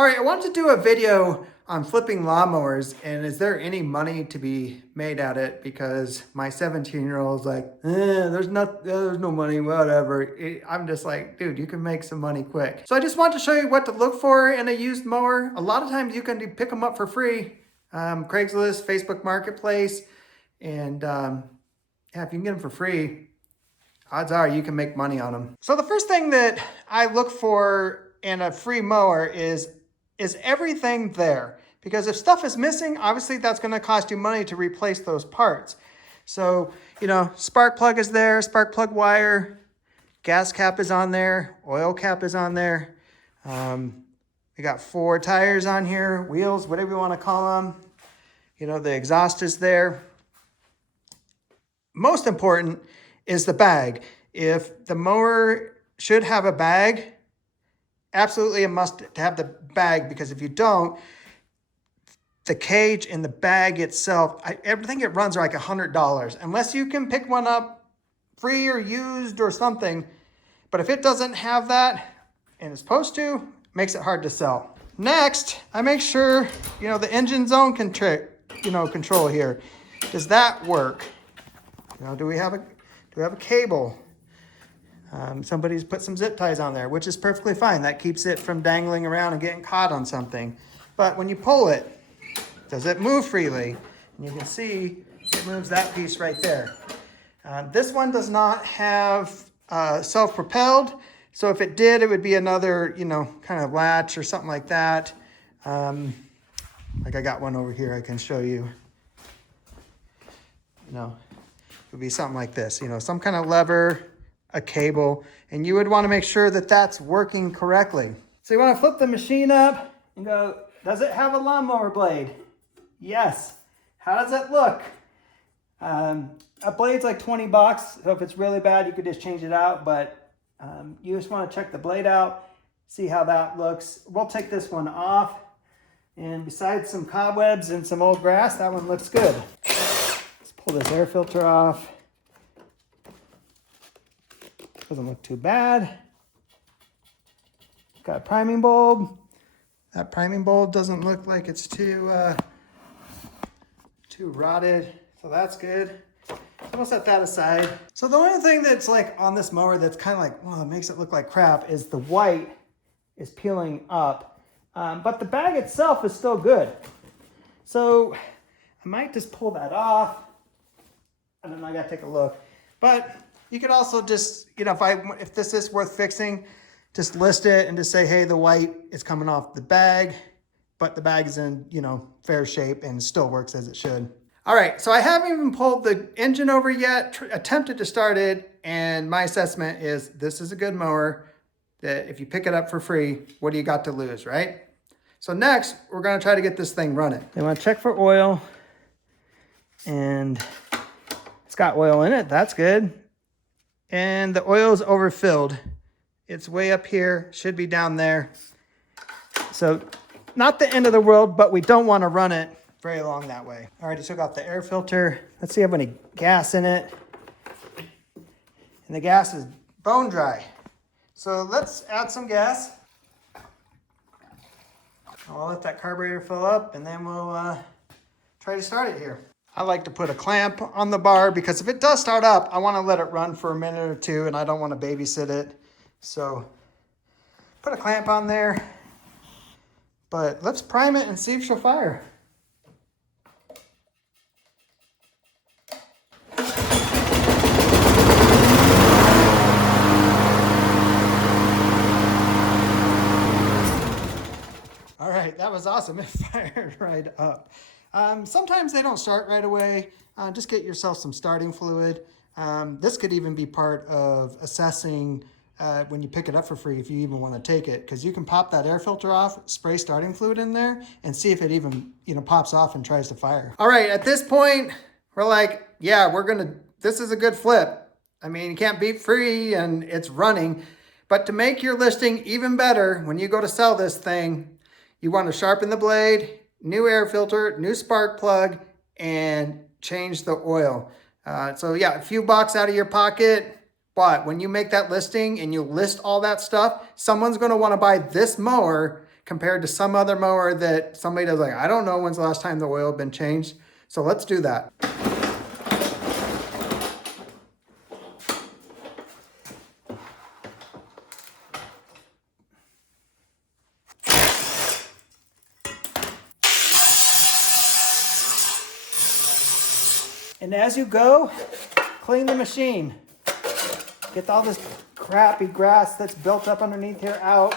All right, I wanted to do a video on flipping lawnmowers, and is there any money to be made at it? Because my 17-year-old is like, there's no money, whatever. I'm just like, dude, you can make some money quick. So I just want to show you what to look for in a used mower. A lot of times you can pick them up for free. Craigslist, Facebook Marketplace, and yeah, if you can get them for free, odds are you can make money on them. So the first thing that I look for in a free mower is everything there? Because if stuff is missing, obviously that's going to cost you money to replace those parts. So, you know, spark plug is there, spark plug wire, gas cap is on there, oil cap is on there. We got 4 tires on here, wheels, whatever you want to call them. You know, the exhaust is there. Most important is the bag. If the mower should have a bag, absolutely a must to have the bag, because if you don't, the cage and the bag itself, everything it runs are like $100, unless you can pick one up free or used or something. But if it doesn't have that and it's supposed to, makes it hard to sell. Next, I make sure, you know, the engine zone control here. Does that work? You know, do we have a cable? Somebody's put some zip ties on there, which is perfectly fine. That keeps it from dangling around and getting caught on something. But when you pull it, does it move freely? And you can see it moves that piece right there. This one does not have self-propelled. So if it did, it would be another, you know, kind of latch or something like that. Like I got one over here I can show you. You know, it would be something like this, you know, some kind of lever, a cable, and you would want to make sure that that's working correctly. So you want to flip the machine up and go, does it have a lawnmower blade? Yes. How does it look? A blade's like 20 bucks. So if it's really bad, you could just change it out, but you just want to check the blade out, see how that looks. We'll take this one off, and besides some cobwebs and some old grass, that one looks good. Let's pull this air filter off. Doesn't look too bad. Got a priming bulb. That priming bulb doesn't look like it's too rotted, so that's good. So we'll set that aside. So the only thing that's like on this mower that's kind of like, well, it makes it look like crap, is the white is peeling up. But the bag itself is still good. So I might just pull that off. I don't know, I gotta take a look. But you could also just, you know, if this is worth fixing, just list it and just say, hey, the white is coming off the bag, but the bag is in, you know, fair shape and still works as it should. All right, so I haven't even pulled the engine over yet, attempted to start it, and my assessment is this is a good mower that if you pick it up for free, what do you got to lose, right? So next, we're gonna try to get this thing running. They wanna check for oil, and it's got oil in it, that's good. And the oil is overfilled. It's way up here, should be down there. So not the end of the world, but we don't want to run it very long that way. All right, I took off the air filter. Let's see if I have any gas in it. And the gas is bone dry. So let's add some gas. I'll let that carburetor fill up, and then we'll try to start it here. I like to put a clamp on the bar, because if it does start up, I want to let it run for a minute or two, and I don't want to babysit it. So put a clamp on there, but let's prime it and see if she'll fire. All right, that was awesome. It fired right up. Sometimes they don't start right away. Just get yourself some starting fluid. This could even be part of assessing when you pick it up for free, if you even want to take it, because you can pop that air filter off, spray starting fluid in there, and see if it even, you know, pops off and tries to fire. All right, at this point, we're like, yeah, this is a good flip. I mean, you can't beat free and it's running, but to make your listing even better, when you go to sell this thing, you want to sharpen the blade, new air filter, new spark plug, and change the oil. So yeah, a few bucks out of your pocket, but when you make that listing and you list all that stuff, someone's going to want to buy this mower compared to some other mower that somebody does like, I don't know when's the last time the oil had been changed. So let's do that. And as you go, clean the machine. Get all this crappy grass that's built up underneath here out.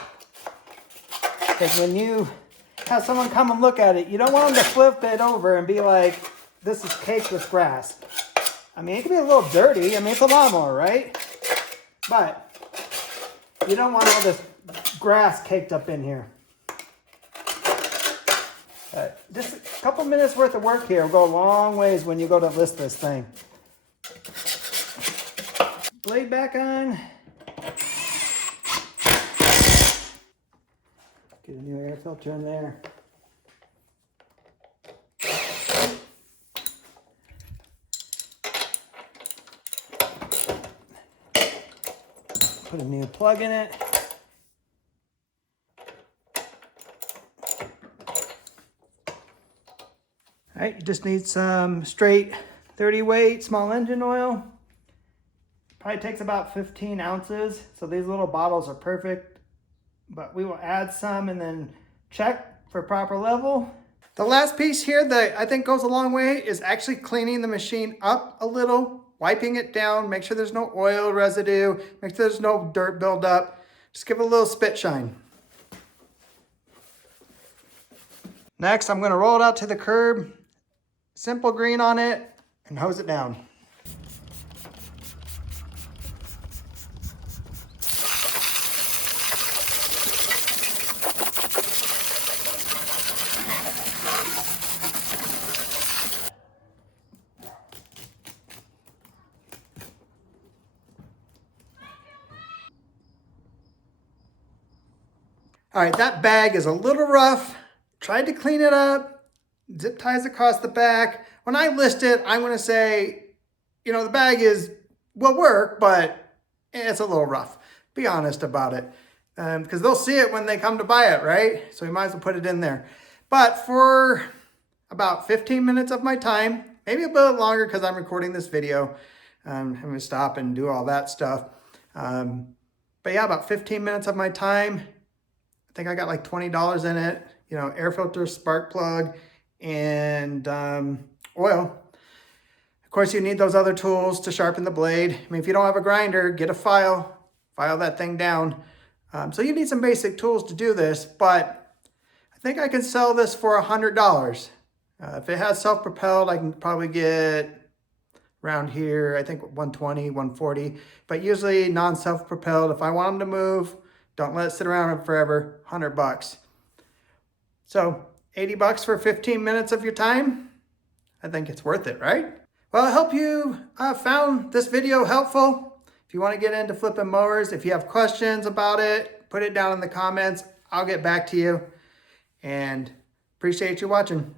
Because when you have someone come and look at it, you don't want them to flip it over and be like, this is caked with grass. I mean, it can be a little dirty. I mean, it's a lawnmower, right? But you don't want all this grass caked up in here. Just a couple minutes worth of work here will go a long ways when you go to list this thing. Blade back on. Get a new air filter in there. Put a new plug in it. All right, you just need some straight 30 weight small engine oil. Probably takes about 15 ounces. So these little bottles are perfect, but we will add some and then check for proper level. The last piece here that I think goes a long way is actually cleaning the machine up a little, wiping it down, make sure there's no oil residue, make sure there's no dirt buildup. Just give it a little spit shine. Next, I'm gonna roll it out to the curb, simple green on it, and hose it down. All right, that bag is a little rough. Tried to clean it up, zip ties across the back. When I list it, I'm gonna say, you know, the bag will work, but it's a little rough. Be honest about it. Because they'll see it when they come to buy it, right? So you might as well put it in there. But for about 15 minutes of my time, maybe a bit longer because I'm recording this video. I'm gonna stop and do all that stuff. But yeah, about 15 minutes of my time. I think I got like $20 in it. You know, air filter, spark plug, and oil. Of course, you need those other tools to sharpen the blade. I mean, if you don't have a grinder, get a file that thing down. So you need some basic tools to do this, but I think I can sell this for $100. If it has self-propelled, I can probably get around here, I think 120, 140, but usually non-self-propelled. If I want them to move, don't let it sit around forever, $100. So 80 bucks for 15 minutes of your time. I think it's worth it, right? Well, I hope you found this video helpful. If you want to get into flipping mowers, if you have questions about it, put it down in the comments. I'll get back to you, and appreciate you watching.